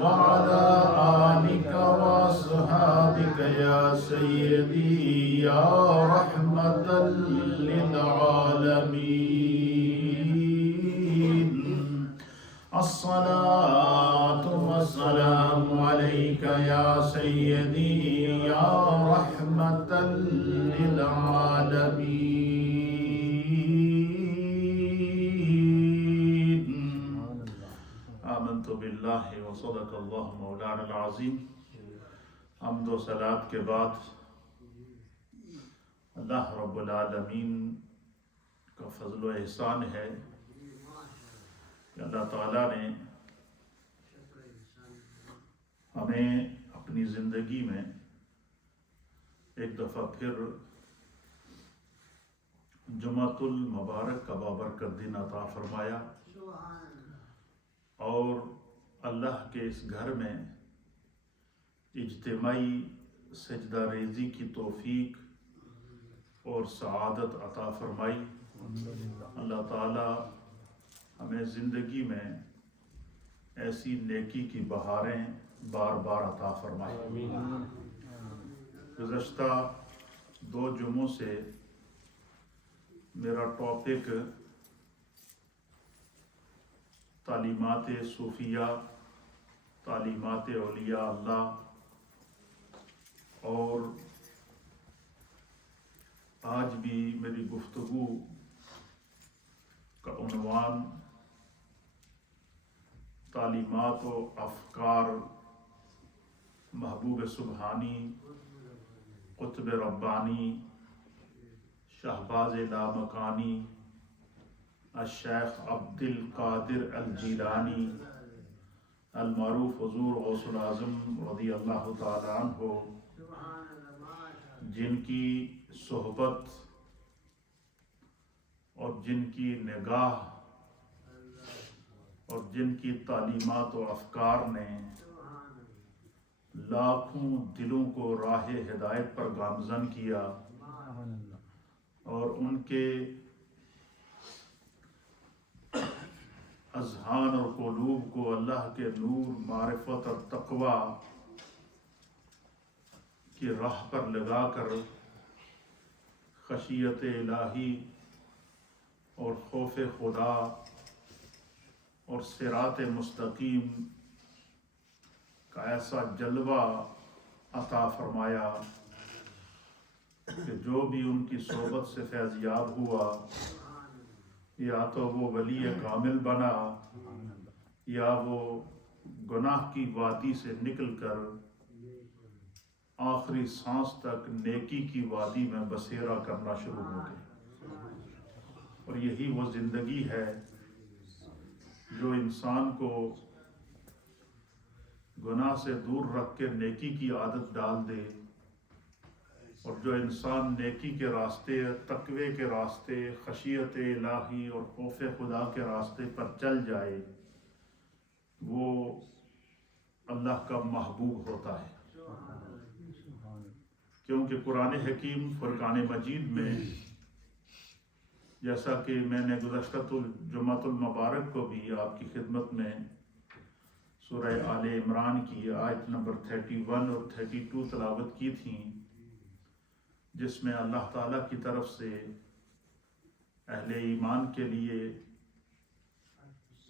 وعلى آلك وأصحابك يا سيدي يا رحمة للعالمين. الصلاة والسلام عليك يا سيدي يا رحمة للعالمين. آمنت باللہ وصدق اللہ مولانا العظیم. حمد و صلات کے بعد اللہ رب العالمین کا فضل و احسان ہے کہ اللہ تعالیٰ نے ہمیں اپنی زندگی میں ایک دفعہ پھر جمعۃ المبارک کا بابرکت دن عطا فرمایا اور اللہ کے اس گھر میں اجتماعی سجدہ ریزی کی توفیق اور سعادت عطا فرمائی. اللہ تعالیٰ ہمیں زندگی میں ایسی نیکی کی بہاریں بار بار عطا فرمائے. گزشتہ 2 جمعوں سے میرا ٹاپک تعلیمات صوفیہ، تعلیمات اولیاء اللہ، اور آج بھی میری گفتگو کا عنوان تعلیمات و افکار محبوب سبحانی، قطب ربانی، شہباز لامکانی، الشیخ عبد القادر الجیلانی المعروف حضور غوث العظم رضی اللہ تعالی عنہ، جن کی صحبت اور جن کی نگاہ اور جن کی تعلیمات و افکار نے لاکھوں دلوں کو راہ ہدایت پر گامزن کیا، اور ان کے اذہان اور قلوب کو اللہ کے نور، معرفت اور تقوی کی راہ پر لگا کر خشیت الہی اور خوف خدا اور صراط مستقیم کا ایسا جلوہ عطا فرمایا کہ جو بھی ان کی صحبت سے فیض یاب ہوا، یا تو وہ ولی کامل بنا یا وہ گناہ کی وادی سے نکل کر آخری سانس تک نیکی کی وادی میں بسیرا کرنا شروع ہو گئے. اور یہی وہ زندگی ہے جو انسان کو گناہ سے دور رکھ کے نیکی کی عادت ڈال دے، اور جو انسان نیکی کے راستے، تقوی کے راستے، خشیت الہی اور خوف خدا کے راستے پر چل جائے، وہ اللہ کا محبوب ہوتا ہے. کیونکہ قرآن حکیم فرقان مجید میں، جیسا کہ میں نے گزشتہ جمعۃ المبارک کو بھی آپ کی خدمت میں سورہ آل عمران کی آیت نمبر 31 اور 32 تلاوت کی تھی، جس میں اللہ تعالیٰ کی طرف سے اہل ایمان کے لیے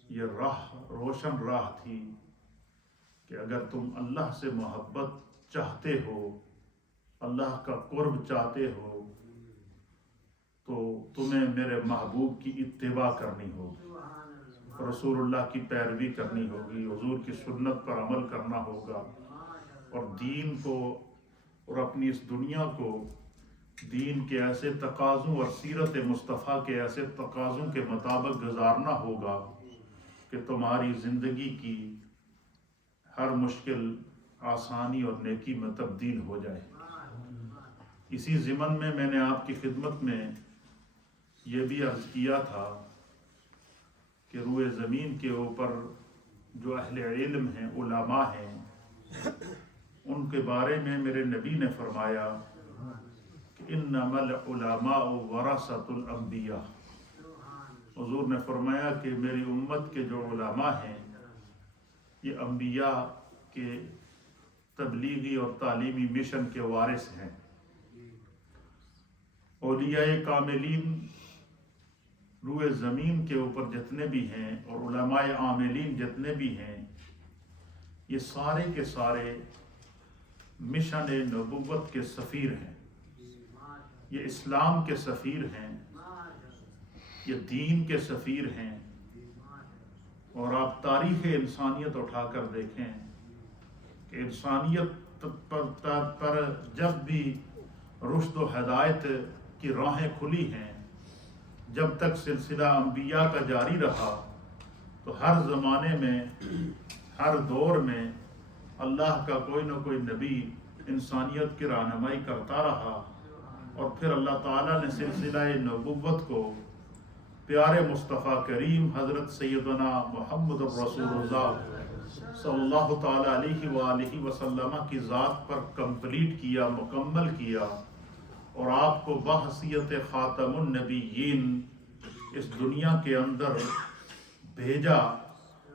یہ راہ، روشن راہ تھی کہ اگر تم اللہ سے محبت چاہتے ہو، اللہ کا قرب چاہتے ہو، تو تمہیں میرے محبوب کی اتباع کرنی ہوگی، رسول اللہ کی پیروی کرنی ہوگی، حضور کی سنت پر عمل کرنا ہوگا، اور دین کو اور اپنی اس دنیا کو دین کے ایسے تقاضوں اور سیرت مصطفیٰ کے ایسے تقاضوں کے مطابق گزارنا ہوگا کہ تمہاری زندگی کی ہر مشکل آسانی اور نیکی میں تبدیل ہو جائے. اسی ضمن میں نے آپ کی خدمت میں یہ بھی عرض کیا تھا کہ روئے زمین کے اوپر جو اہل علم ہیں، علماء ہیں، ان کے بارے میں میرے نبی نے فرمایا کہ انما العلماء ورثۃ الانبیاء. حضور نے فرمایا کہ میری امت کے جو علماء ہیں یہ انبیاء کے تبلیغی اور تعلیمی مشن کے وارث ہیں۔ اولیاء کاملین روئے زمین کے اوپر جتنے بھی ہیں اور علماء عاملین جتنے بھی ہیں، یہ سارے کے سارے مشن نبوت کے سفیر ہیں، یہ اسلام کے سفیر ہیں، یہ دین کے سفیر ہیں۔ اور آپ تاریخ انسانیت اٹھا کر دیکھیں کہ انسانیت پر جب بھی رشد و ہدایت کی راہیں کھلی ہیں، جب تک سلسلہ انبیاء کا جاری رہا، تو ہر زمانے میں، ہر دور میں اللہ کا کوئی نہ کوئی نبی انسانیت کی رہنمائی کرتا رہا، اور پھر اللہ تعالیٰ نے سلسلہ نبوت کو پیارے مصطفیٰ کریم حضرت سیدنا محمد الرسول اللہ صلی اللہ تعالیٰ علیہ وآلہ وسلم کی ذات پر کمپلیٹ کیا، مکمل کیا، اور آپ کو بحیثیت خاتم النبیین اس دنیا کے اندر بھیجا،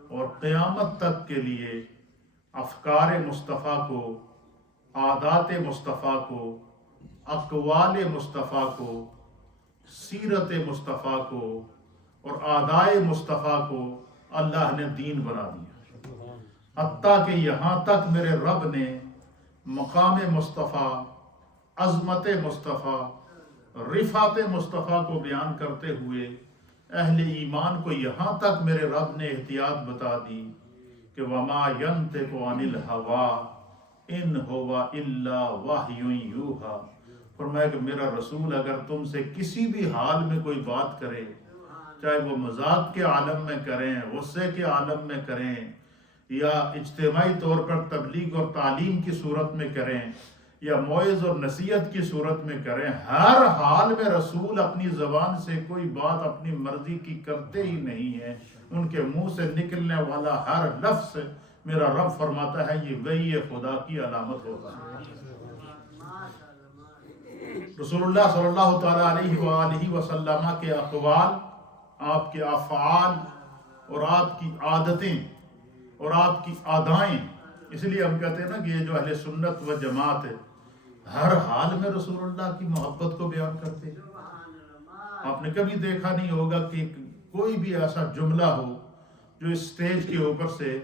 اور قیامت تک کے لیے افکار مصطفیٰ کو، عادات مصطفیٰ کو، اقوال مصطفیٰ کو، سیرت مصطفیٰ کو اور آدائے مصطفیٰ کو اللہ نے دین بنا دیا، حتیٰ کہ یہاں تک میرے رب نے مقام مصطفیٰ، عظمت مصطفیٰ، رفعت مصطفیٰ کو بیان کرتے ہوئے اہل ایمان کو یہاں تک میرے رب نے احتیاط بتا دی کہ وَمَا يَنْطِقُ عَنِ الْهَوَىٰ إِنْ هُوَ إِلَّا وَحْيٌ يُوحَىٰ۔ فرمایا کہ میرا رسول اگر تم سے کسی بھی حال میں کوئی بات کرے، چاہے وہ مذاق کے عالم میں کریں، غصے کے عالم میں کریں، یا اجتماعی طور پر تبلیغ اور تعلیم کی صورت میں کریں، یا موعظ اور نصیحت کی صورت میں کریں، ہر حال میں رسول اپنی زبان سے کوئی بات اپنی مرضی کی کرتے ہی نہیں ہے۔ ان کے منہ سے نکلنے والا ہر لفظ میرا رب فرماتا ہے یہ وحی خدا کی علامت ہوتا ہے۔ رسول اللہ صلی اللہ تعالیٰ علیہ وآلہ وسلم کے اقوال، آپ کے افعال اور آپ کی عادتیں اور آپ کی ادائیں، اس لیے ہم کہتے ہیں نا کہ یہ جو اہل سنت و جماعت ہے ہر حال میں رسول اللہ کی محبت کو بیان کرتے ہیں۔ آپ نے کبھی دیکھا نہیں ہوگا کہ کوئی بھی ایسا جملہ ہو جو اس سٹیج کے اوپر سے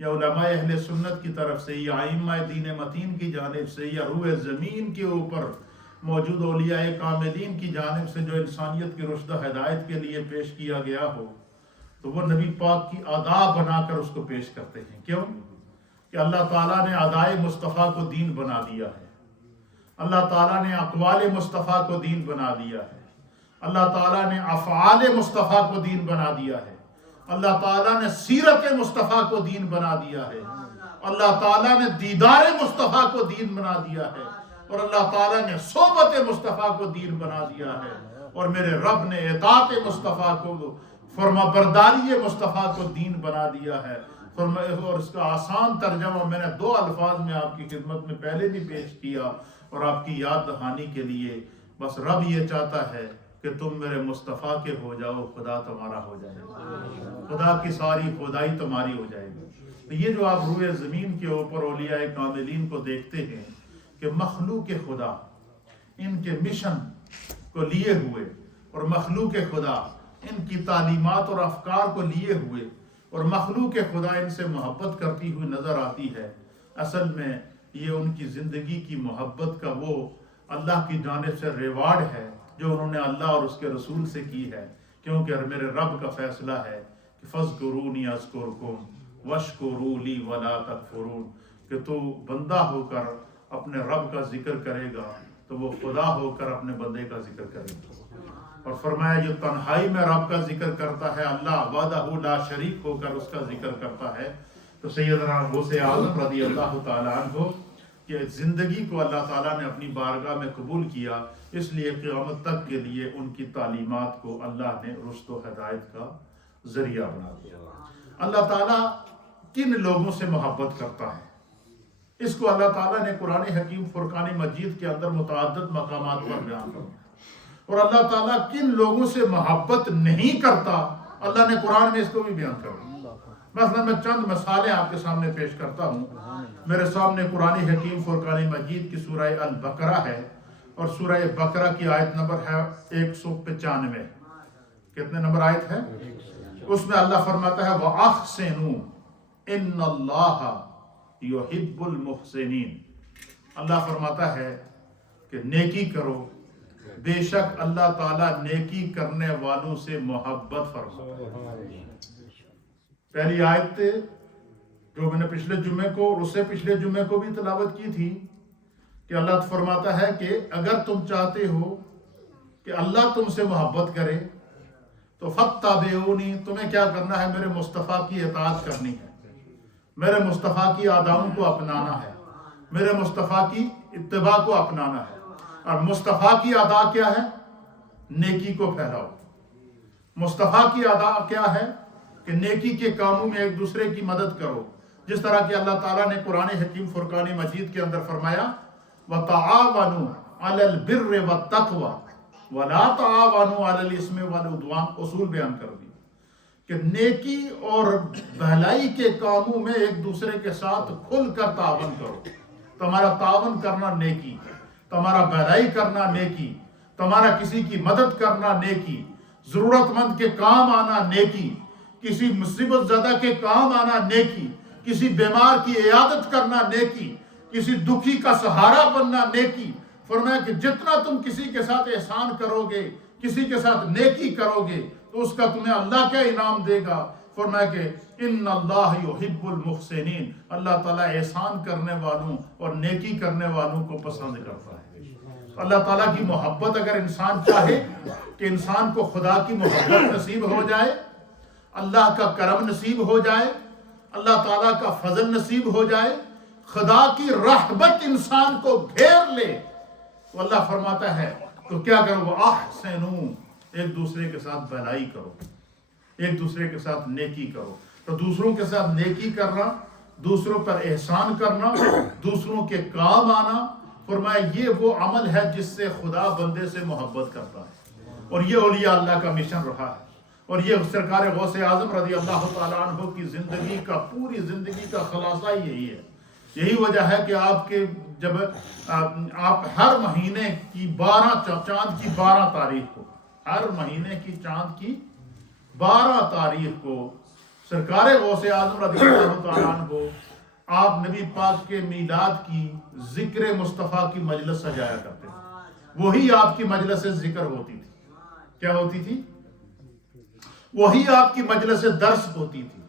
یا علماء اہل سنت کی طرف سے یا ائمہ دین متین کی جانب سے یا روئے زمین کے اوپر موجود اولیاء کاملین کی جانب سے جو انسانیت کی رشد و ہدایت کے لیے پیش کیا گیا ہو، تو وہ نبی پاک کی آداب بنا کر اس کو پیش کرتے ہیں۔ کیوں؟ کہ اللہ تعالیٰ نے آدائے مصطفیٰ کو دین بنا دیا ہے، اللہ تعالیٰ نے اقوال مصطفیٰ کو دین بنا دیا ہے، اللہ تعالیٰ نے افعال مصطفیٰ کو دین بنا دیا ہے، اللہ تعالیٰ نے سیرت مصطفیٰ کو دین بنا دیا ہے، اللہ تعالیٰ نے دیدار مصطفیٰ کو دین بنا دیا ہے، اور اللہ تعالیٰ نے صحبت مصطفیٰ کو دین بنا دیا ہے، اور میرے رب نے اطاعت مصطفیٰ کو، فرما برداری مصطفیٰ کو دین بنا دیا ہے۔ اور اس کا آسان ترجمہ میں نے 2 الفاظ میں آپ کی خدمت میں پہلے بھی پیش کیا، اور آپ کی یاد دہانی کے لیے بس رب یہ چاہتا ہے کہ تم میرے مصطفیٰ کے ہو جاؤ، خدا تمہارا ہو جائے گا، خدا کی ساری خدائی تمہاری ہو جائے گی۔ تو یہ جو آپ روئے زمین کے اوپر اولیاء کاملین کو دیکھتے ہیں کہ مخلوق خدا ان کے مشن کو لیے ہوئے، اور مخلوق خدا ان کی تعلیمات اور افکار کو لیے ہوئے، اور مخلوق خدا ان سے محبت کرتی ہوئی نظر آتی ہے، اصل میں یہ ان کی زندگی کی محبت کا وہ اللہ کی جانب سے ریوارڈ ہے جو انہوں نے اللہ اور اس کے رسول سے کی ہے۔ کیونکہ میرے رب کا فیصلہ ہے کہ فَاذْكُرُونِي أَذْكُرْكُمْ وَاشْكُرُوا لِي وَلَا تَكْفُرُونَ، کہ تو بندہ ہو کر اپنے رب کا ذکر کرے گا تو وہ خدا ہو کر اپنے بندے کا ذکر کرے گا۔ اور فرمایا جو تنہائی میں رب کا ذکر کرتا ہے، اللہ وحدہ لا شریک ہو کر اس کا ذکر کرتا ہے۔ تو سیدنا غوث اعظم رضی اللہ تعالیٰ عنہ کہ زندگی کو اللہ تعالیٰ نے اپنی بارگاہ میں قبول کیا، اس لیے قیامت تک کے لیے ان کی تعلیمات کو اللہ نے رشد و ہدایت کا ذریعہ بنا دیا۔ اللہ تعالیٰ کن لوگوں سے محبت کرتا ہے، اس کو اللہ تعالیٰ نے قرآن حکیم فرقان مجید کے اندر متعدد مقامات پر بیان کیا، اور اللہ تعالیٰ کن لوگوں سے محبت نہیں کرتا اللہ نے قرآن میں اس کو بھی بیان کر دیا۔ مثلا میں چند مثالیں آپ کے سامنے پیش کرتا ہوں. میرے سامنے قرآن حکیم فرقان مجید کی سورہ البقرہ ہے اور سورہ بقرہ کی آیت نمبر ہے 195. کتنے نمبر آیت ہے؟ اس میں اللہ فرماتا ہے وَأَحْسِنُوا إِنَّ اللَّهَ يُحِبُّ الْمُحْسِنِينَ. اللہ فرماتا ہے کہ نیکی کرو، بے شک اللہ تعالیٰ نیکی کرنے والوں سے محبت فرماتا ہے. پہلی آیت جو میں نے پچھلے جمعے کو اور اس سے پچھلے جمعے کو بھی تلاوت کی تھی کہ اللہ فرماتا ہے کہ اگر تم چاہتے ہو کہ اللہ تم سے محبت کرے تو فَاتَّبِعُونِی، تمہیں کیا کرنا ہے؟ میرے مصطفیٰ کی اطاعت کرنی ہے، میرے مصطفیٰ کی آدابوں کو اپنانا ہے، میرے مصطفیٰ کی اتباع کو اپنانا ہے. اور مصطفیٰ کی ادا کیا ہے؟ نیکی کو پھیلاؤ. مصطفیٰ کی ادا کیا ہے؟ کہ نیکی کے کاموں میں ایک دوسرے کی مدد کرو، جس طرح کہ اللہ تعالیٰ نے قرآن حکیم فرقان مجید کے اندر فرمایا وَتَعَاوَنُوا عَلَى الْبِرِّ وَالتَّقْوَى وَلَا تَعَاوَنُوا عَلَى الْإِثْمِ وَالْعُدْوَانِ. اصول بیان کر دی کہ نیکی اور بھلائی کے کاموں میں ایک دوسرے کے ساتھ کھل کر تعاون کرو. تمہارا تعاون کرنا نیکی، تمہارا بھلائی کرنا نیکی، تمہارا کسی کی مدد کرنا نیکی، ضرورت مند کے کام آنا نیکی، کسی مصیبت زدہ کے کام آنا نیکی، کسی بیمار کی عیادت کرنا نیکی، کسی دکھی کا سہارا بننا نیکی. فرمایا کہ جتنا تم کسی کے ساتھ احسان کرو گے، کسی کے ساتھ نیکی کرو گے تو اس کا تمہیں اللہ کیا انعام دے گا؟ فرمایا کہ ان اللہ یحب المحسنین، اللہ تعالیٰ احسان کرنے والوں اور نیکی کرنے والوں کو پسند کرتا ہے. اللہ تعالیٰ کی محبت اگر انسان چاہے کہ انسان کو خدا کی محبت نصیب ہو جائے، اللہ کا کرم نصیب ہو جائے، اللہ تعالیٰ کا فضل نصیب ہو جائے، خدا کی رحمت انسان کو گھیر لے، تو اللہ فرماتا ہے تو کیا کرو؟ وَأَحْسِنُوا، ایک دوسرے کے ساتھ بھلائی کرو، ایک دوسرے کے ساتھ نیکی کرو. تو دوسروں کے ساتھ نیکی کرنا، دوسروں پر احسان کرنا، دوسروں کے کام آنا، فرمایا یہ وہ عمل ہے جس سے خدا بندے سے محبت کرتا ہے. اور یہ اولیاء اللہ کا مشن رہا ہے، اور یہ سرکار غوث اعظم رضی اللہ تعالیٰ عنہ کی زندگی کا، پوری زندگی کا خلاصہ یہی ہے. یہی وجہ ہے کہ آپ کے جب آپ ہر مہینے کی 12 چاند کی 12 تاریخ کو، ہر مہینے کی چاند کی 12 تاریخ کو سرکار غوث اعظم رضی اللہ تعالیٰ عنہ آپ نبی پاک کے میلاد کی ذکر مصطفیٰ کی مجلس سجایا کرتے تھے. وہی آپ کی مجلس ذکر ہوتی تھی. کیا ہوتی تھی؟ وہی آپ کی مجلس درس ہوتی تھی.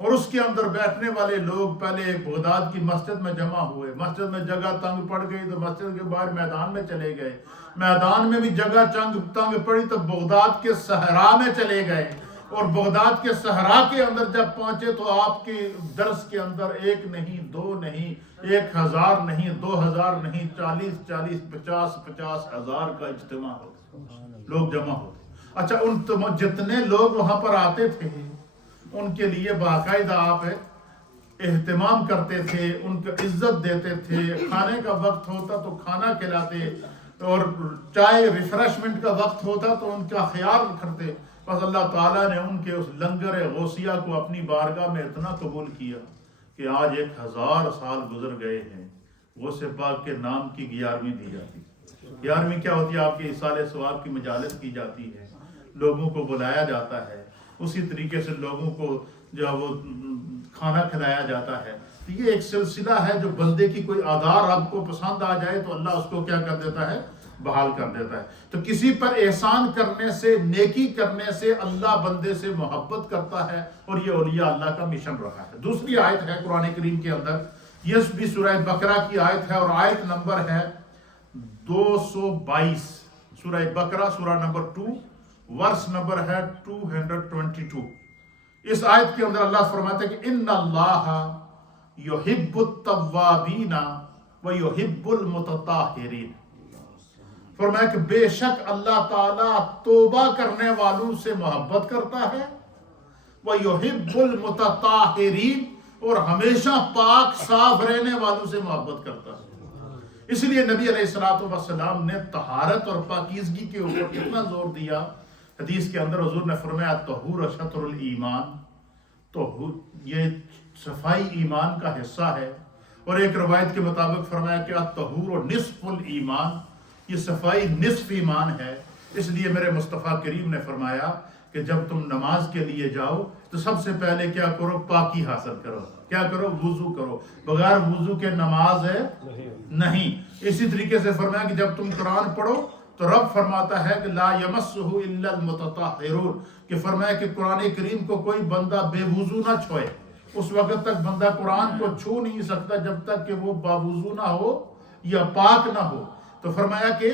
اور اس کے اندر بیٹھنے والے لوگ پہلے بغداد کی مسجد میں جمع ہوئے، مسجد میں جگہ تنگ پڑ گئی تو مسجد کے باہر میدان میں چلے گئے، میدان میں بھی جگہ تنگ پڑی تو بغداد کے صحرا میں چلے گئے، اور بغداد کے صحرا کے اندر جب پہنچے تو آپ کے درس کے اندر 1 نہیں 2 نہیں 1000 نہیں 2000 نہیں 40 50 ہزار کا اجتماع ہوتا، لوگ جمع ہوتے. اچھا ان جتنے لوگ وہاں پر آتے تھے ان کے لیے باقاعدہ آپ اہتمام کرتے تھے، ان کو عزت دیتے تھے، کھانے کا وقت ہوتا تو کھانا کھلاتے، اور چائے ریفریشمنٹ کا وقت ہوتا تو ان کا خیال کرتے. بس اللہ تعالیٰ نے ان کے اس لنگر غوثیہ کو اپنی بارگاہ میں اتنا قبول کیا کہ آج 1000 سال گزر گئے ہیں، غوث پاک کے نام کی 11ویں دی جاتی ہے. 11ویں کیا ہوتی ہے؟ آپ کے اصالہ ثواب کی مجالس کی جاتی ہے، لوگوں کو بلایا جاتا ہے، اسی طریقے سے لوگوں کو جو وہ کھانا کھلایا جاتا ہے. یہ ایک سلسلہ ہے جو بندے کی کوئی آدار آپ کو پسند آ جائے تو اللہ اس کو کیا کر دیتا ہے؟ بحال کر دیتا ہے. تو کسی پر احسان کرنے سے، نیکی کرنے سے اللہ بندے سے محبت کرتا ہے، اور یہ اولیاء اللہ کا مشن رہا ہے. دوسری آیت ہے قرآن کریم کے اندر، یہ بھی سورہ بقرہ کی آیت ہے اور آیت نمبر ہے 222. سورہ بقرہ سورہ نمبر 2 ورس نمبر ہے 222. اس آیت کے اندر اللہ فرماتا ہے کہ ان اللہ یحب التوابین و یحب المتطہرین. فرمایا کہ بے شک اللہ تعالیٰ توبہ کرنے والوں سے محبت کرتا ہے، وہ یحب المتطہرین، اور ہمیشہ پاک صاف رہنے والوں سے محبت کرتا ہے. اس لیے نبی علیہ الصلوۃ والسلام نے طہارت اور پاکیزگی کے اوپر کتنا زور دیا. حدیث کے اندر حضور نے فرمایا طہور شطر الایمان، تو یہ صفائی ایمان کا حصہ ہے. اور ایک روایت کے مطابق فرمایا کہ الطہور نصف الایمان، یہ صفائی نصف ایمان ہے. اس لیے میرے مصطفیٰ کریم نے فرمایا کہ جب تم نماز کے لیے جاؤ تو سب سے پہلے کیا کرو؟ پاکی حاصل کرو. کیا کرو؟ وضو کرو. بغیر وضو کے نماز ہے نہیں. اسی طریقے سے فرمایا کہ جب تم قرآن پڑھو تو رب فرماتا ہے کہ لا یمسہ الا المتطہرون، کہ فرمایا کہ قرآن کریم کو کوئی بندہ بے وضو نہ چھوئے. اس وقت تک بندہ قرآن کو چھو نہیں سکتا جب تک کہ وہ باوضو نہ ہو یا پاک نہ ہو. تو فرمایا کہ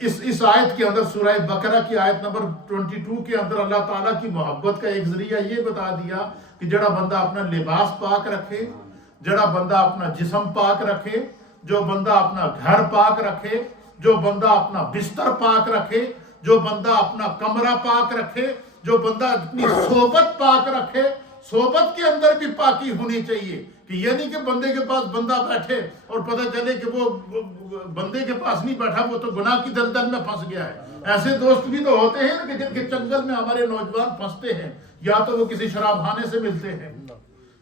اس آیت کے اندر سورہ بقرہ کی آیت نمبر 22 کے اندر اللہ تعالیٰ کی محبت کا ایک ذریعہ یہ بتا دیا کہ جڑا بندہ اپنا لباس پاک رکھے، جڑا بندہ اپنا جسم پاک رکھے، جو بندہ اپنا گھر پاک رکھے، جو بندہ اپنا بستر پاک رکھے، جو بندہ اپنا کمرہ پاک رکھے، جو بندہ اپنی صحبت پاک رکھے. صحبت کے اندر بھی پاکی ہونی چاہیے، کہ یہ نہیں کہ بندے کے پاس بندہ بیٹھے اور پتہ چلے کہ وہ بندے کے پاس نہیں بیٹھا، وہ تو گناہ کی دلدل میں پھنس گیا ہے. ایسے دوست بھی تو ہوتے ہیں کہ جن کے چنگل میں ہمارے نوجوان پھنستے ہیں. یا تو وہ کسی شراب خانے سے ملتے ہیں،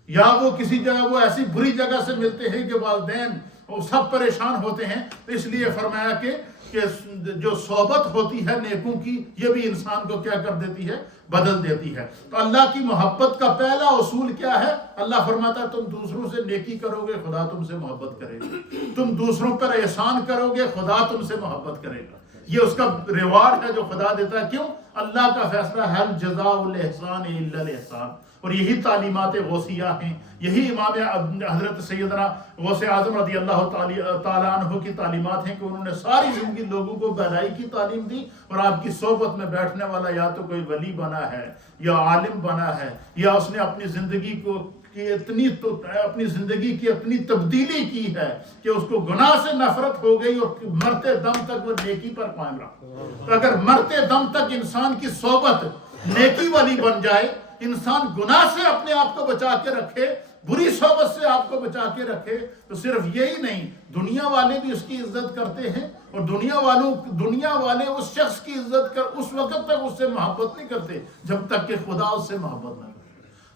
یا وہ کسی جگہ وہ ایسی بری جگہ سے ملتے ہیں کہ والدین وہ سب پریشان ہوتے ہیں. اس لیے فرمایا کہ جو صحبت ہوتی ہے نیکوں کی، یہ بھی انسان کو کیا کر دیتی ہے؟ بدل دیتی ہے. تو اللہ کی محبت کا پہلا اصول کیا ہے؟ اللہ فرماتا ہے تم دوسروں سے نیکی کرو گے، خدا تم سے محبت کرے گا. تم دوسروں پر احسان کرو گے، خدا تم سے محبت کرے گا. یہ اس کا ریوارڈ ہے جو خدا دیتا ہے. کیوں؟ اللہ کا فیصلہ ہے جزاء الاحسان الا الاحسان. اور یہی تعلیمات غوثیہ ہیں، یہی امام حضرت سیدنا غوث اعظم رضی اللہ تعالیٰ عنہ کی تعلیمات ہیں کہ انہوں نے ساری زندگی لوگوں کو بہلائی کی تعلیم دی. اور آپ کی صحبت میں بیٹھنے والا یا تو کوئی ولی بنا ہے، یا عالم بنا ہے، یا اس نے اپنی زندگی کی اتنی تبدیلی کی ہے کہ اس کو گناہ سے نفرت ہو گئی اور مرتے دم تک وہ نیکی پر قائم رہا. تو اگر مرتے دم تک انسان کی صحبت نیکی والی بن جائے، انسان گناہ سے اپنے آپ کو بچا کے رکھے، بری صحبت سے آپ کو بچا کے رکھے، تو صرف یہی نہیں، دنیا والے بھی اس کی عزت کرتے ہیں. اور دنیا والے اس شخص کی عزت کر اس وقت تک اس سے محبت نہیں کرتے جب تک کہ خدا اس سے محبت نہ کرے.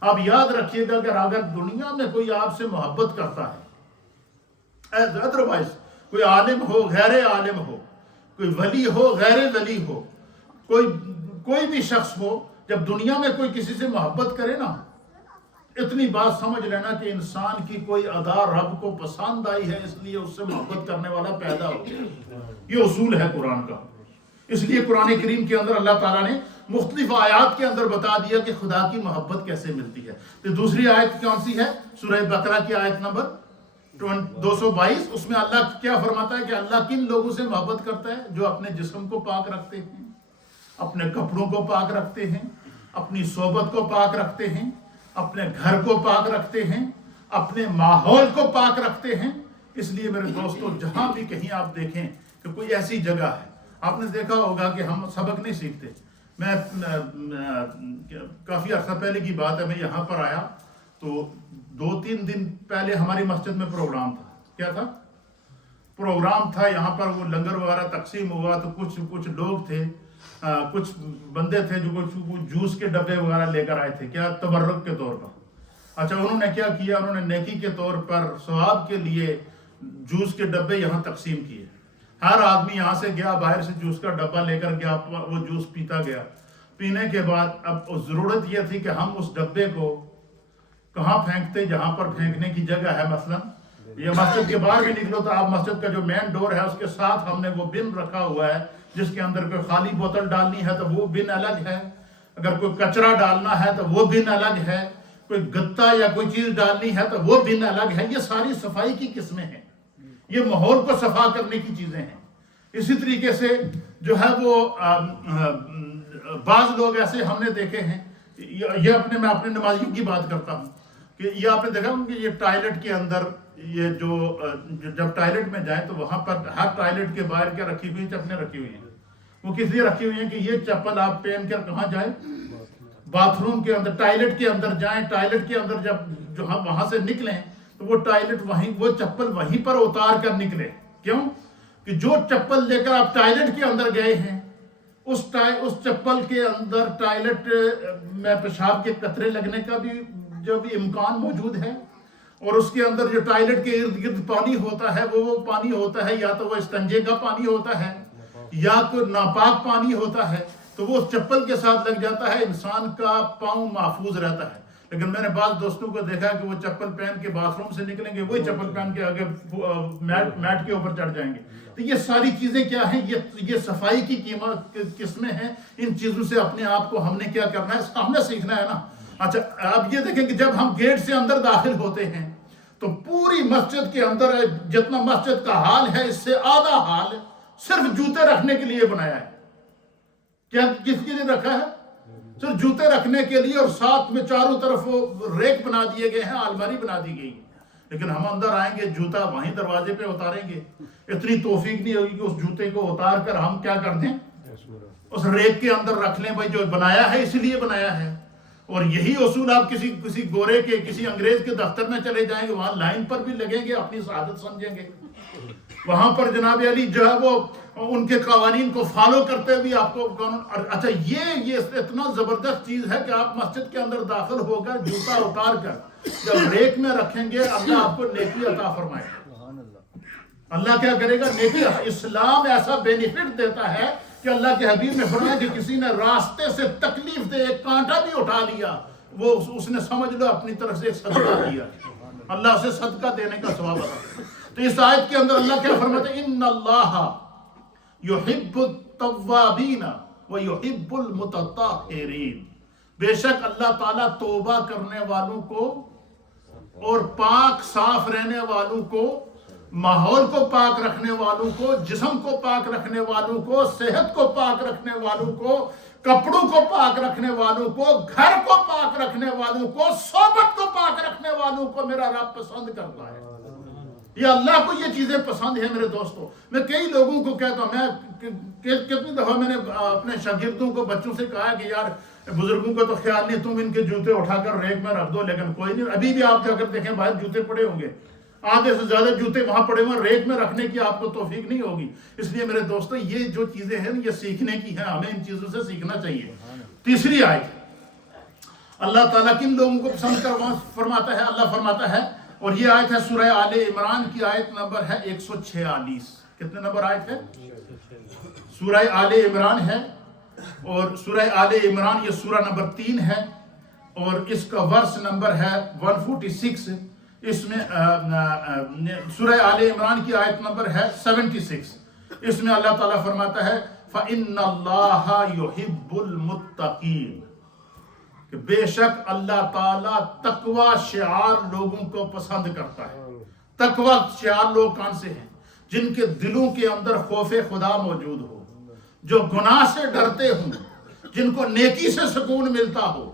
آپ یاد رکھیے گا کہ اگر دنیا میں کوئی آپ سے محبت کرتا ہے، ادروائز کوئی عالم ہو، غیر عالم ہو، کوئی ولی ہو، غیر ولی ہو، کوئی بھی شخص ہو، جب دنیا میں کوئی کسی سے محبت کرے نا، اتنی بات سمجھ لینا کہ انسان کی کوئی ادا رب کو پسند آئی ہے، اس لیے اس سے محبت کرنے والا پیدا ہو گیا. یہ اصول ہے قرآن کا. اس لیے قرآن کریم کے اندر اللہ تعالیٰ نے مختلف آیات کے اندر بتا دیا کہ خدا کی محبت کیسے ملتی ہے. تو دوسری آیت کون سی ہے؟ سورہ بقرہ کی آیت نمبر 222. اس میں اللہ کیا فرماتا ہے کہ اللہ کن لوگوں سے محبت کرتا ہے؟ جو اپنے جسم کو پاک رکھتے ہیں، اپنے کپڑوں کو پاک رکھتے ہیں، اپنی صحبت کو پاک رکھتے ہیں، اپنے گھر کو پاک رکھتے ہیں، اپنے ماحول کو پاک رکھتے ہیں. اس لیے میرے دوستو، جہاں بھی کہیں آپ دیکھیں کہ کوئی ایسی جگہ ہے، آپ نے دیکھا ہوگا کہ ہم سبق نہیں سیکھتے. میں کافی عرصہ پہلے کی بات ہے، میں یہاں پر آیا تو 2-3 دن پہلے ہماری مسجد میں پروگرام تھا. کیا تھا؟ پروگرام تھا. یہاں پر وہ لنگر وغیرہ تقسیم ہوا تو کچھ لوگ تھے، کچھ بندے تھے جو کچھ جوس کے ڈبے وغیرہ لے کر آئے تھے. کیا؟ تبرک کے طور پر. اچھا، انہوں نے کیا کیا؟ انہوں نے نیکی کے طور پر ثواب کے لیے جوس کے ڈبے یہاں تقسیم کیے. ہر آدمی یہاں سے گیا، باہر سے جوس کا ڈبہ لے کر گیا، وہ جوس پیتا گیا. پینے کے بعد اب ضرورت یہ تھی کہ ہم اس ڈبے کو کہاں پھینکتے؟ جہاں پر پھینکنے کی جگہ ہے. مثلا یہ مسجد کے باہر بھی نکلو تو آپ مسجد کا جو مین ڈور ہے اس کے ساتھ ہم نے وہ بن رکھا ہوا ہے، جس کے اندر کوئی خالی بوتل ڈالنی ہے تو وہ بن الگ ہے، اگر کوئی کچرا ڈالنا ہے تو وہ بن الگ ہے، کوئی گتا یا کوئی چیز ڈالنی ہے تو وہ بن الگ ہے. یہ ساری صفائی کی قسمیں ہیں، یہ ماحول کو صفا کرنے کی چیزیں ہیں. اسی طریقے سے جو ہے وہ بعض لوگ ایسے ہم نے دیکھے ہیں، یہ میں اپنے نمازیوں کی بات کرتا ہوں کہ یہ آپ نے دیکھا ہوں کہ یہ ٹائلٹ کے اندر یہ جب ٹائلٹ میں جائیں تو وہاں پر ہر ٹائلٹ کے باہر کیا رکھی ہوئی؟ چپلیں رکھی ہوئی ہیں. وہ کس لیے رکھی ہوئی ہیں کہ یہ چپل آپ پہن کر کہاں جائیں؟ باتھ روم کے اندر، ٹائلٹ کے اندر جائیں. ٹائلٹ کے اندر جب ہم وہاں سے نکلیں تو وہ چپل وہیں پر اتار کر نکلے. کیوں؟ کہ جو چپل لے کر آپ ٹائلٹ کے اندر گئے ہیں اس چپل کے اندر ٹائلٹ میں پیشاب کے قطرے لگنے کا بھی جو بھی امکان موجود ہے، اور اس کے اندر جو ٹائلٹ کے ارد گرد پانی ہوتا ہے وہ پانی ہوتا ہے یا تو وہ استنجے کا پانی ہوتا ہے یا کوئی ناپاک پانی ہوتا ہے، تو وہ چپل کے ساتھ لگ جاتا ہے، انسان کا پاؤں محفوظ رہتا ہے۔ لیکن میں نے بعض دوستوں کو دیکھا کہ وہ چپل پہن کے باتھ روم سے نکلیں گے، وہی چپل پہن کے آگے میٹ کے اوپر چڑھ جائیں گے۔ تو یہ ساری چیزیں کیا ہیں؟ یہ صفائی کی قسمیں ہیں۔ ان چیزوں سے اپنے آپ کو ہم نے کیا کرنا ہے؟ ہم نے سیکھنا ہے نا۔ اچھا اب یہ دیکھیں کہ جب ہم گیٹ سے اندر داخل ہوتے ہیں تو پوری مسجد کے اندر جتنا مسجد کا حال ہے اس سے آدھا حال صرف جوتے رکھنے کے لیے بنایا ہے۔ کیا کس کے لیے رکھا ہے؟ صرف جوتے رکھنے کے لیے، اور ساتھ میں چاروں طرف وہ ریک بنا دیے گئے ہیں، الماری بنا دی گئی ہے۔ لیکن ہم اندر آئیں گے جوتا وہیں دروازے پہ اتاریں گے، اتنی توفیق نہیں ہوگی کہ اس جوتے کو اتار کر ہم کیا کر دیں؟ اس ریک کے اندر رکھ لیں۔ بھائی جو بنایا ہے اس لیے بنایا ہے۔ اور یہی اصول آپ کسی گورے کے کسی انگریز کے دفتر میں چلے جائیں گے، وہاں لائن پر بھی لگیں گے، اپنی سعادت سمجھیں گے، وہاں پر جناب علی جو ہے وہ ان کے قوانین کو فالو کرتے ہوئے آپ کو قانون۔ اچھا یہ اتنا زبردست چیز ہے کہ آپ مسجد کے اندر داخل ہو کر جوتا اتار کر جب ریک میں رکھیں گے، اللہ آپ کو نیکی عطا فرمائے گا۔ اللہ کیا کرے گا؟ نیکی۔ اسلام ایسا بینیفٹ دیتا ہے کہ اللہ کے حبیب نے فرمایا کہ کسی نے راستے سے تکلیف دے ایک کانٹا بھی اٹھا لیا، وہ اس نے سمجھ لو اپنی طرف سے ایک صدقہ دیا، اللہ اسے صدقہ دینے کا ثواب عطا۔ تو اس آیت کے اندر اللہ کیا فرماتا ہے؟ ان اللہ یحب التوابین ویحب المتطہرین۔ بے شک اللہ تعالیٰ توبہ کرنے والوں کو اور پاک صاف رہنے والوں کو، ماحول کو پاک رکھنے والوں کو، جسم کو پاک رکھنے والوں کو، صحت کو پاک رکھنے والوں کو، کپڑوں کو پاک رکھنے والوں کو، گھر کو پاک رکھنے والوں کو، صحبت کو پاک رکھنے والوں کو میرا رب پسند کرتا ہے۔ یہ اللہ کو یہ چیزیں پسند ہیں میرے دوستوں۔ میں کئی لوگوں کو کہتا ہوں، میں کتنی دفعہ میں نے اپنے شاگردوں کو، بچوں سے کہا کہ یار بزرگوں کا تو خیال نہیں، تم ان کے جوتے اٹھا کر ریک میں رکھ دو، لیکن کوئی نہیں۔ ابھی بھی آپ جا کر دیکھیں باہر جوتے پڑے ہوں گے، آدھے سے زیادہ جوتے وہاں پڑے ہوئے، ریک میں رکھنے کی آپ کو توفیق نہیں ہوگی۔ اس لیے میرے دوستو یہ جو چیزیں ہیں یہ سیکھنے کی ہیں، ہمیں ان چیزوں سے سیکھنا چاہیے۔ تیسری آیت، اللہ تعالیٰ کن لوگوں کو پسند فرماتا ہے؟ اللہ فرماتا ہے، اور یہ آیت ہے سورہ آل عمران کی آیت نمبر ہے 146۔ کتنے نمبر آیت ہے؟ سورہ آل عمران ہے، اور سورہ آل عمران یہ سورہ نمبر 3 ہے، اور اس کا ورس نمبر ہے 146۔ اس میں سورہ آل عمران کی آیت نمبر ہے 76۔ اس میں اللہ تعالیٰ فرماتا ہے فَإِنَّ اللَّهَ يُحِبُّ الْمُتَّقِينَ، کہ بے شک اللہ تعالیٰ تقوی شعار لوگوں کو پسند کرتا ہے۔ تقوی شعار لوگ کون سے ہیں؟ جن کے دلوں کے اندر خوف خدا موجود ہو، جو گناہ سے ڈرتے ہوں، جن کو نیکی سے سکون ملتا ہو۔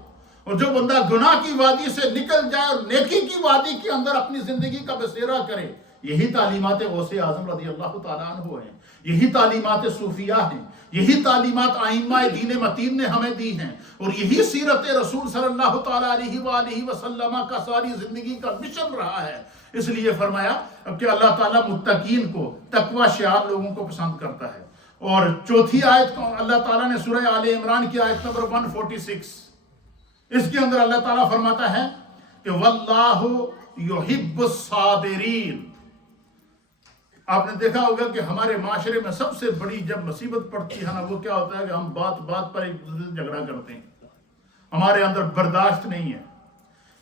اور جو بندہ گناہ کی وادی سے نکل جائے اور نیکی کی وادی کے اندر اپنی زندگی کا بسیرا کرے، یہی تعلیمات غوث اعظم رضی اللہ تعالیٰ عنہ ہیں، یہی تعلیمات صوفیہ ہیں، یہی تعلیمات ائمہ دین متین نے ہمیں دی ہیں، اور یہی سیرت رسول صلی اللہ تعالیٰ علیہ وآلہ وسلم کا ساری زندگی کا مشن رہا ہے۔ اس لیے فرمایا کہ اللہ تعالیٰ متقین کو، تقوی شعار لوگوں کو پسند کرتا ہے۔ اور چوتھی آیت کو اللہ تعالیٰ نے سورہ آل عمران کی آیت نمبر 146، اس کے اندر اللہ تعالیٰ فرماتا ہے کہ واللہ یحب الصابرین۔ آپ نے دیکھا ہوگا کہ ہمارے معاشرے میں سب سے بڑی جب مصیبت پڑتی ہے نا، وہ کیا ہوتا ہے کہ ہم بات بات پر ایک دوسرے سے جھگڑا کرتے ہیں، ہمارے اندر برداشت نہیں ہے۔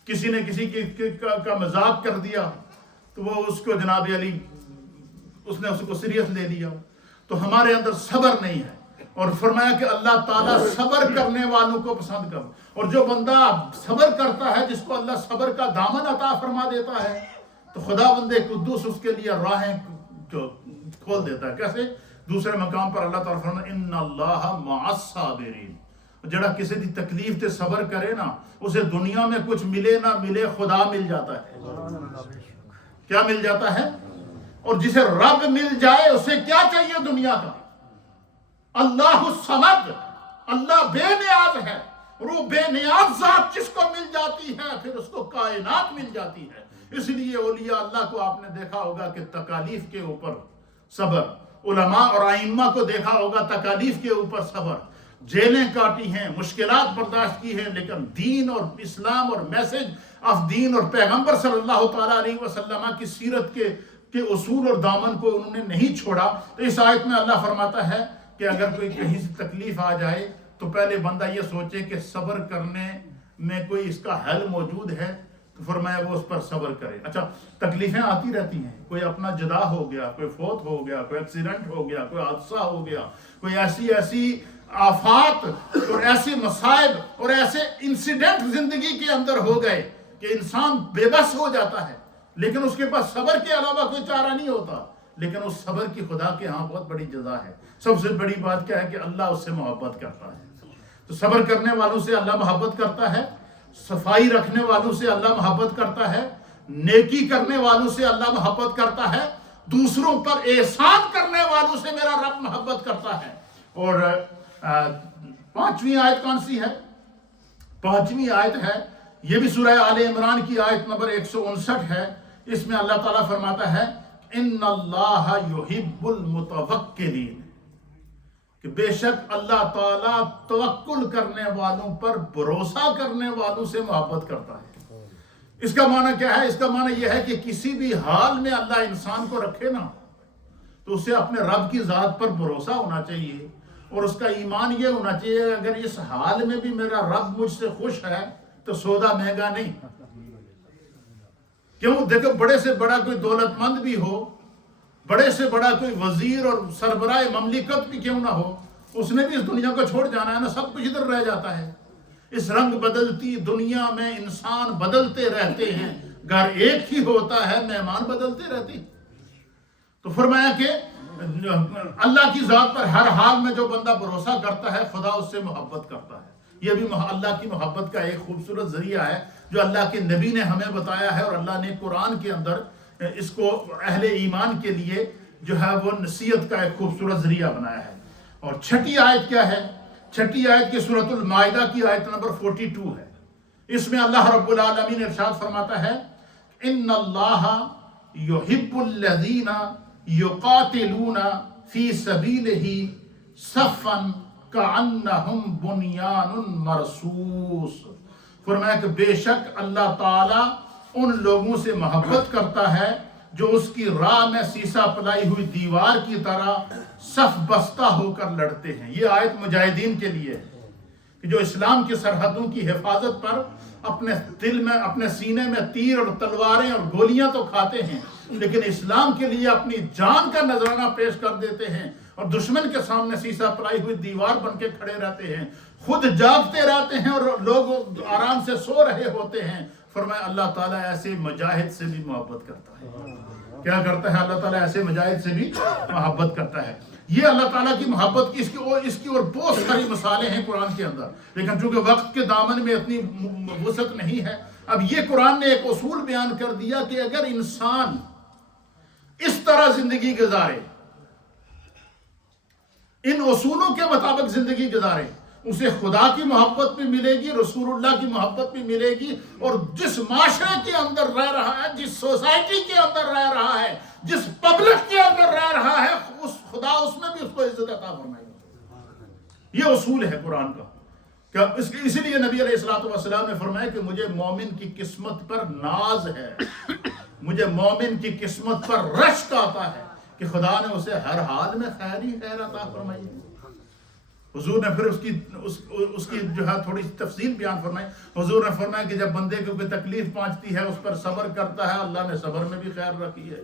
کسی نے کسی کا مذاق کر دیا تو وہ اس کو جناب علی اس نے اس کو سیریس لے لیا، تو ہمارے اندر صبر نہیں ہے۔ اور فرمایا کہ اللہ تعالیٰ صبر کرنے والوں کو پسند کر، اور جو بندہ صبر کرتا ہے، جس کو اللہ صبر کا دامن عطا فرما دیتا ہے، تو خدا بند قدوس اس کے لیے راہیں کھول دیتا ہے۔ کیسے؟ دوسرے مقام پر اللہ تعالیٰ فرماتا ہے ان اللہ مع الصابرین، جڑا کسی دی تکلیف تے صبر کرے نا، اسے دنیا میں کچھ ملے نہ ملے خدا مل جاتا ہے۔ کیا مل جاتا ہے؟ اور جسے رب مل جائے اسے کیا چاہیے دنیا کا؟ اللہ الصمد، اللہ بے نیاز ہے، وہ بے نیاز ذات جس کو مل جاتی ہے پھر اس کو کائنات مل جاتی ہے۔ اس لیے اولیاء اللہ کو آپ نے دیکھا ہوگا کہ تکالیف کے اوپر صبر، علماء اور ائمہ کو دیکھا ہوگا تکالیف کے اوپر صبر، جیلیں کاٹی ہیں، مشکلات برداشت کی ہیں، لیکن دین اور اسلام اور میسج آف دین اور پیغمبر صلی اللہ تعالیٰ علیہ وسلم کی سیرت کے اصول اور دامن کو انہوں نے نہیں چھوڑا۔ تو اس آیت میں اللہ فرماتا ہے کہ اگر کوئی کہیں سے تکلیف آ جائے تو پہلے بندہ یہ سوچے کہ صبر کرنے میں کوئی اس کا حل موجود ہے، تو فرمایا وہ اس پر صبر کرے۔ اچھا، تکلیفیں آتی رہتی ہیں، کوئی اپنا جدا ہو گیا، کوئی فوت ہو گیا، کوئی ایکسیڈنٹ ہو گیا، کوئی حادثہ ہو گیا، کوئی ایسی آفات اور ایسے مصائب اور ایسے انسیڈنٹ زندگی کے اندر ہو گئے کہ انسان بے بس ہو جاتا ہے، لیکن اس کے پاس صبر کے علاوہ کوئی چارہ نہیں ہوتا۔ لیکن اس صبر کی خدا کے ہاں بہت بڑی جزا ہے۔ سب سے بڑی بات کیا ہے کہ اللہ اس سے محبت کرتا ہے۔ تو صبر کرنے والوں سے اللہ محبت کرتا ہے، صفائی رکھنے والوں سے اللہ محبت کرتا ہے، نیکی کرنے والوں سے اللہ محبت کرتا ہے، دوسروں پر احسان کرنے والوں سے میرا رب محبت کرتا ہے۔ اور پانچویں آیت کون سی ہے؟ پانچویں آیت ہے، یہ بھی سورہ آل عمران کی آیت نمبر 159 ہے۔ اس میں اللہ تعالیٰ فرماتا ہے ان اللہ یحب المتوکلین، کہ بے شک اللہ تعالیٰ توکل کرنے والوں پر، بھروسہ کرنے والوں سے محبت کرتا ہے۔ اس کا معنی کیا ہے؟ اس کا معنی یہ ہے کہ کسی بھی حال میں اللہ انسان کو رکھے نا، تو اسے اپنے رب کی ذات پر بھروسہ ہونا چاہیے، اور اس کا ایمان یہ ہونا چاہیے اگر اس حال میں بھی میرا رب مجھ سے خوش ہے تو سودا مہنگا نہیں۔ کیوں؟ دیکھو، بڑے سے بڑا کوئی دولت مند بھی ہو، بڑے سے بڑا کوئی وزیر اور سربراہ مملکت بھی کیوں نہ ہو، اس نے بھی اس دنیا کو چھوڑ جانا ہے نا، سب کچھ ادھر رہ جاتا ہے۔ اس رنگ بدلتی دنیا میں انسان بدلتے رہتے ہیں، گھر ایک ہی ہوتا ہے، مہمان بدلتے رہتے ہیں۔ تو فرمایا کہ اللہ کی ذات پر ہر حال میں جو بندہ بھروسہ کرتا ہے، خدا اس سے محبت کرتا ہے۔ یہ بھی اللہ کی محبت کا ایک خوبصورت ذریعہ ہے جو اللہ کے نبی نے ہمیں بتایا ہے، اور اللہ نے قرآن کے اندر اس کو اہل ایمان کے لیے جو ہے وہ نصیحت کا ایک خوبصورت ذریعہ بنایا ہے۔ اور چھٹی آیت کیا ہے؟ چھٹی آیت کی سورۃ المائدہ کی آیت نمبر 42 ہے۔ اس میں اللہ رب العالمین ارشاد فرماتا ہے ان اللہ یحب الذین یقاتلون فی سبیلہ صفا کأنہم بنیان مرصوص۔ فرمایا کہ بے شک اللہ تعالیٰ ان لوگوں سے محبت کرتا ہے جو اس کی راہ میں سیسا پلائی ہوئی دیوار کی طرح صف بستہ ہو کر لڑتے ہیں۔ یہ آیت مجاہدین کے لیے ہے کہ جو اسلام کی سرحدوں کی حفاظت پر اپنے دل میں، اپنے سینے میں تیر اور تلواریں اور گولیاں تو کھاتے ہیں، لیکن اسلام کے لیے اپنی جان کا نذرانہ پیش کر دیتے ہیں، اور دشمن کے سامنے سیسا پلائی ہوئی دیوار بن کے کھڑے رہتے ہیں، خود جاگتے رہتے ہیں اور لوگ آرام سے سو رہے ہوتے ہیں۔ فرمایا اللہ تعالیٰ ایسے مجاہد سے بھی محبت کرتا ہے۔ کیا کرتا ہے؟ اللہ تعالیٰ ایسے مجاہد سے بھی محبت کرتا ہے۔ یہ اللہ تعالیٰ کی محبت کی اس کی اور بہت ساری مثالیں ہیں قرآن کے اندر، لیکن چونکہ وقت کے دامن میں اتنی وسعت نہیں ہے، اب یہ قرآن نے ایک اصول بیان کر دیا کہ اگر انسان اس طرح زندگی گزارے، ان اصولوں کے مطابق زندگی گزارے، اسے خدا کی محبت بھی ملے گی، رسول اللہ کی محبت بھی ملے گی، اور جس معاشرے کے اندر رہ رہا ہے، جس سوسائٹی کے اندر رہ رہا ہے، جس پبلک کے اندر رہ رہا ہے، خدا اس میں بھی اس کو عزت عطا فرمائے گا۔ یہ اصول ہے قرآن کا، کہ اسی لیے نبی علیہ السلام نے فرمایا کہ مجھے مومن کی قسمت پر ناز ہے، مجھے مومن کی قسمت پر رشک آتا ہے کہ خدا نے اسے ہر حال میں خیر ہی خیر عطا فرمائی ہے۔ حضور نے پھر اس کی جو ہے تھوڑی تفصیل بیان فرمائی۔ حضور نے فرمایا کہ جب بندے کو کوئی تکلیف پہنچتی ہے، اس پر صبر کرتا ہے، اللہ نے صبر میں بھی خیر رکھی ہے۔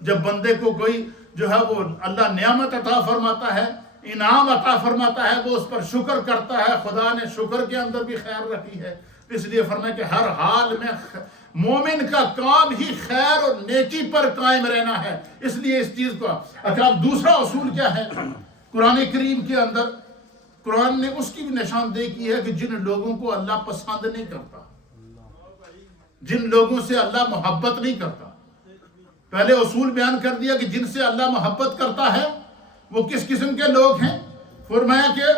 جب بندے کو کوئی جو ہے وہ اللہ نعمت عطا فرماتا ہے، انعام عطا فرماتا ہے، وہ اس پر شکر کرتا ہے، خدا نے شکر کے اندر بھی خیر رکھی ہے۔ اس لیے فرمایا کہ ہر حال میں مومن کا کام ہی خیر اور نیکی پر قائم رہنا ہے۔ اس لیے اس چیز کو اچھا، دوسرا اصول کیا ہے قرآن کریم کے اندر؟ قرآن نے اس کی بھی نشاندہی کی ہے کہ جن لوگوں کو اللہ پسند نہیں کرتا، جن لوگوں سے اللہ محبت نہیں کرتا، پہلے اصول بیان کر دیا کہ جن سے اللہ محبت کرتا ہے وہ کس قسم کے لوگ ہیں۔ فرمایا کہ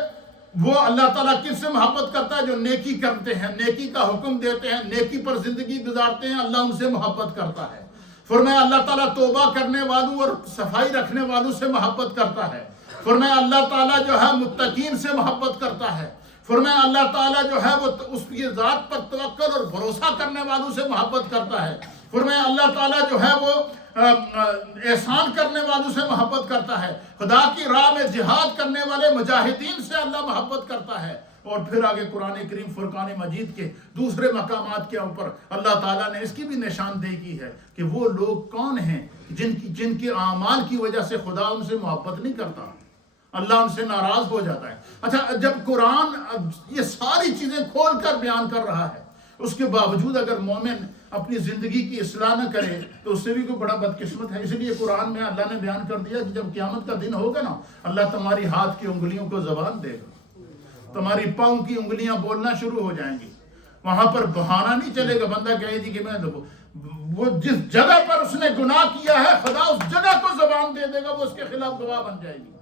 وہ اللہ تعالیٰ کس سے محبت کرتا ہے؟ جو نیکی کرتے ہیں، نیکی کا حکم دیتے ہیں، نیکی پر زندگی گزارتے ہیں، اللہ ان سے محبت کرتا ہے۔ فرمایا اللہ تعالیٰ توبہ کرنے والوں اور صفائی رکھنے والوں سے محبت کرتا ہے. فرمایا اللہ تعالیٰ جو ہے متقین سے محبت کرتا ہے. فرمایا اللہ تعالیٰ جو ہے وہ اس کی ذات پر توکل اور بھروسہ کرنے والوں سے محبت کرتا ہے. فرمایا اللہ تعالیٰ جو ہے وہ احسان کرنے والوں سے محبت کرتا ہے. خدا کی راہ میں جہاد کرنے والے مجاہدین سے اللہ محبت کرتا ہے. اور پھر آگے قرآن کریم فرقان مجید کے دوسرے مقامات کے اوپر اللہ تعالیٰ نے اس کی بھی نشاندہی کی ہے کہ وہ لوگ کون ہیں جن کے اعمال کی وجہ سے خدا ان سے محبت نہیں کرتا، اللہ ان سے ناراض ہو جاتا ہے. اچھا، جب قرآن یہ ساری چیزیں کھول کر بیان کر رہا ہے، اس کے باوجود اگر مومن اپنی زندگی کی اصلاح نہ کرے تو اس سے بھی کوئی بڑا بدقسمت ہے. اس لیے قرآن میں اللہ نے بیان کر دیا کہ جب قیامت کا دن ہوگا نا، اللہ تمہاری ہاتھ کی انگلیوں کو زبان دے گا، تمہاری پاؤں کی انگلیاں بولنا شروع ہو جائیں گی. وہاں پر بہانہ نہیں چلے گا. بندہ کہے جی کہ میں وہ جس جگہ پر اس نے گناہ کیا ہے خدا اس جگہ کو زبان دے دے گا، وہ اس کے خلاف گواہ بن جائے گی.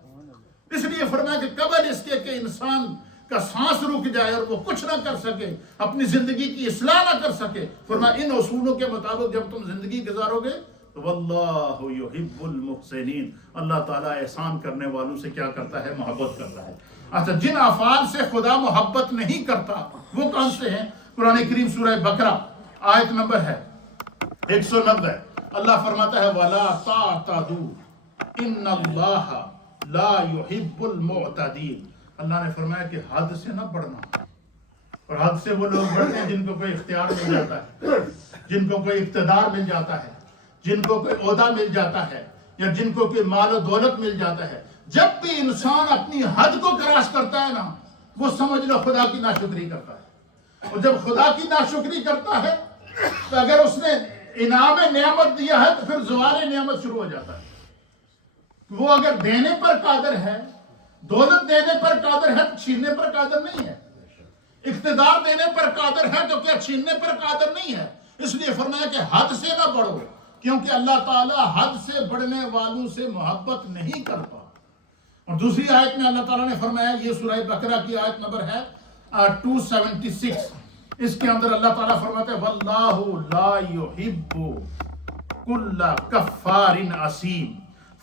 اس لیے فرمایا کہ قبل اس کے کہ انسان کا سانس رک جائے اور وہ کچھ نہ کر سکے، اپنی زندگی کی اصلاح نہ کر سکے، فرمایا ان اصولوں کے مطابق جب تم زندگی گزارو گے تو واللہ یحب المحسنین، اللہ تعالیٰ احسان کرنے والوں سے کیا کرتا ہے؟ محبت کرتا ہے. اچھا، جن افعال سے خدا محبت نہیں کرتا وہ کون سے ہیں؟ قرآن کریم سورہ بقرہ آیت نمبر ہے 190. اللہ فرماتا ہے وَلَا تَعْتَدُوا إِنَّ اللَّهَ لَا يُحِبُّ الْمُعْتَدِينَ. اللہ نے فرمایا کہ حد سے نہ بڑھنا. اور حد سے وہ لوگ بڑھتے ہیں جن کو کوئی اختیار مل جاتا ہے، جن کو کوئی اقتدار مل جاتا ہے، جن کو کوئی عہدہ مل جاتا ہے، یا جن کو کوئی مال و دولت مل جاتا ہے. جب بھی انسان اپنی حد کو کراس کرتا ہے نا، وہ سمجھ لو خدا کی ناشکری کرتا ہے. اور جب خدا کی ناشکری کرتا ہے تو اگر اس نے انعام نعمت دیا ہے تو پھر زوال نعمت شروع ہو جاتا ہے. وہ اگر دینے پر قادر ہے، دولت دینے پر قادر ہے تو چھیننے پر قادر نہیں ہے. اقتدار دینے پر قادر ہے تو کیا چھیننے پر قادر نہیں ہے. اس لیے فرمایا کہ حد سے نہ بڑھو، کیونکہ اللہ تعالیٰ حد سے بڑھنے والوں سے محبت نہیں کرتا. اور دوسری آیت میں اللہ تعالیٰ نے فرمایا، یہ سورہ بقرہ کی آیت نمبر ہے 276. اس کے اندر اللہ تعالیٰ فرماتا ہے واللہ لا یحب کل کفار اسیم.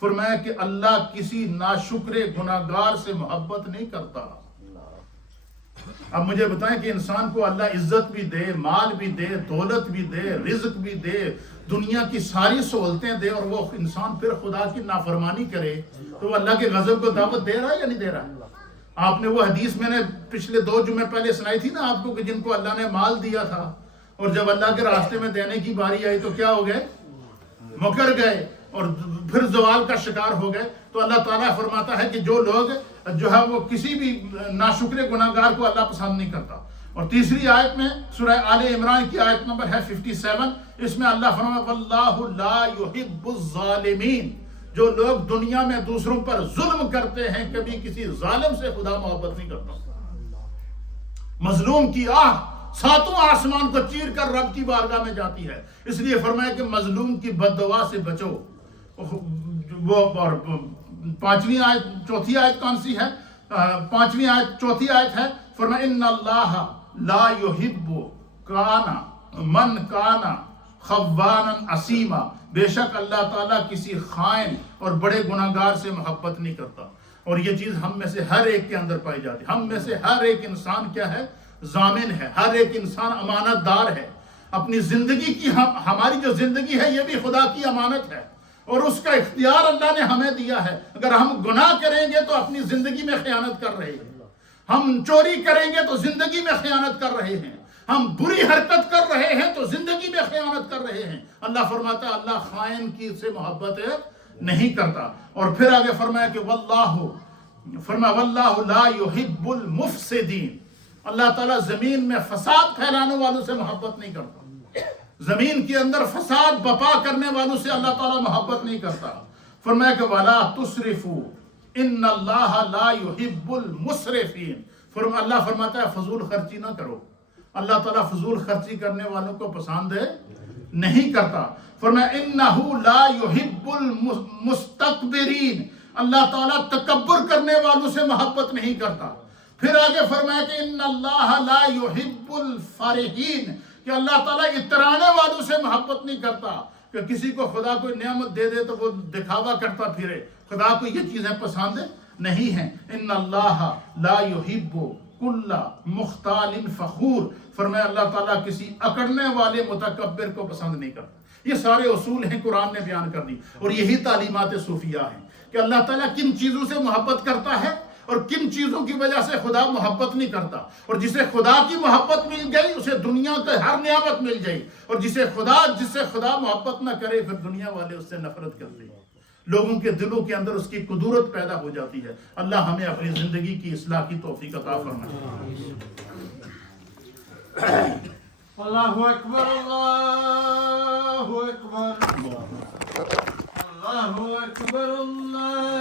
فرمایا کہ اللہ کسی ناشکر گناہگار سے محبت نہیں کرتا. اب مجھے بتائیں کہ انسان کو اللہ عزت بھی دے، مال بھی دے، دولت بھی دے، رزق بھی دے، دنیا کی ساری سہولتیں دے، اور وہ انسان پھر خدا کی نافرمانی کرے تو وہ اللہ کے غضب کو دعوت دے رہا ہے یا نہیں دے رہا ہے؟ آپ نے وہ حدیث میں نے پچھلے 2 جمعے پہلے سنائی تھی نا آپ کو، کہ جن کو اللہ نے مال دیا تھا اور جب اللہ کے راستے میں دینے کی باری آئی تو کیا ہو گئے؟ مکر گئے اور پھر زوال کا شکار ہو گئے. تو اللہ تعالیٰ فرماتا ہے کہ جو لوگ جو ہے وہ کسی بھی ناشکر گناہگار کو اللہ پسند نہیں کرتا. اور تیسری آیت میں سورہ آل عمران کی آیت نمبر ہے 57. اس میں اللہ فرماتا ہے واللہ لا یحب الظالمین. جو لوگ دنیا میں دوسروں پر ظلم کرتے ہیں، کبھی کسی ظالم سے خدا محبت نہیں کرتا. مظلوم کی آہ 7 آسمان کو چیر کر رب کی بارگاہ میں جاتی ہے. اس لیے فرمایا کہ مظلوم کی بد دعا سے بچو. وہ اور 5ویں آیت، چوتھی آیت کون سی ہے؟ 5ویں آیت چوتھی آیت ہے. فرمایا ان اللہ لا یحب کانا من کانا خوانا اسیما. بے شک اللہ تعالیٰ کسی خائن اور بڑے گناہگار سے محبت نہیں کرتا. اور یہ چیز ہم میں سے ہر ایک کے اندر پائی جاتی ہے. ہم میں سے ہر ایک انسان کیا ہے؟ ضامن ہے. ہر ایک انسان امانت دار ہے. اپنی زندگی کی ہماری جو زندگی ہے یہ بھی خدا کی امانت ہے اور اس کا اختیار اللہ نے ہمیں دیا ہے. اگر ہم گناہ کریں گے تو اپنی زندگی میں خیانت کر رہے ہیں. ہم چوری کریں گے تو زندگی میں خیانت کر رہے ہیں. ہم بری حرکت کر رہے ہیں تو زندگی میں خیانت کر رہے ہیں. اللہ فرماتا ہے اللہ خائن کی سے محبت نہیں کرتا. اور پھر آگے فرمایا کہ واللہ لا یحب المفسدین. اللہ تعالیٰ زمین میں فساد پھیلانے والوں سے محبت نہیں کرتا. زمین کے اندر فساد بپا کرنے والوں سے اللہ تعالیٰ محبت نہیں کرتا. فرمایا کہ وَلَا تُسْرِفُوا إِنَّ اللَّهَ لَا يُحِبُّ الْمُسْرِفِينَ. اللہ فرماتا ہے فضول خرچی نہ کرو. اللہ تعالیٰ فضول خرچی کرنے والوں کو پسند نہیں کرتا. فرمایا إِنَّهُ لَا يُحِبُّ الْمُسْتَكْبِرِينَ. اللہ تعالیٰ تکبر کرنے والوں سے محبت نہیں کرتا. پھر آگے فرمایا کہ ان اللہ لا یحب الفرحین، کہ اللہ تعالیٰ اترانے والوں سے محبت نہیں کرتا. کہ کسی کو خدا کوئی نعمت دے دے تو وہ دکھاوا کرتا پھرے. خدا کو یہ چیزیں پسند نہیں ہیں. ان اللہ لا یحب کل مختال فخور. فرمایا اللہ تعالیٰ کسی اکڑنے والے متکبر کو پسند نہیں کرتا. یہ سارے اصول ہیں قرآن نے بیان کر دی، اور یہی تعلیمات صوفیہ ہیں کہ اللہ تعالیٰ کن چیزوں سے محبت کرتا ہے اور کن چیزوں کی وجہ سے خدا محبت نہیں کرتا. اور جسے خدا کی محبت مل گئی اسے دنیا کا ہر نعمت مل جائے، اور جس سے خدا محبت نہ کرے پھر دنیا والے اس سے نفرت کرتے ہیں. لوگوں کے دلوں کے اندر اس کی قدرت پیدا ہو جاتی ہے. اللہ ہمیں اپنی زندگی کی اصلاح کی توفیق عطا فرمائے. اللہ اکبر اللہ اکبر اللہ اکبر اللہ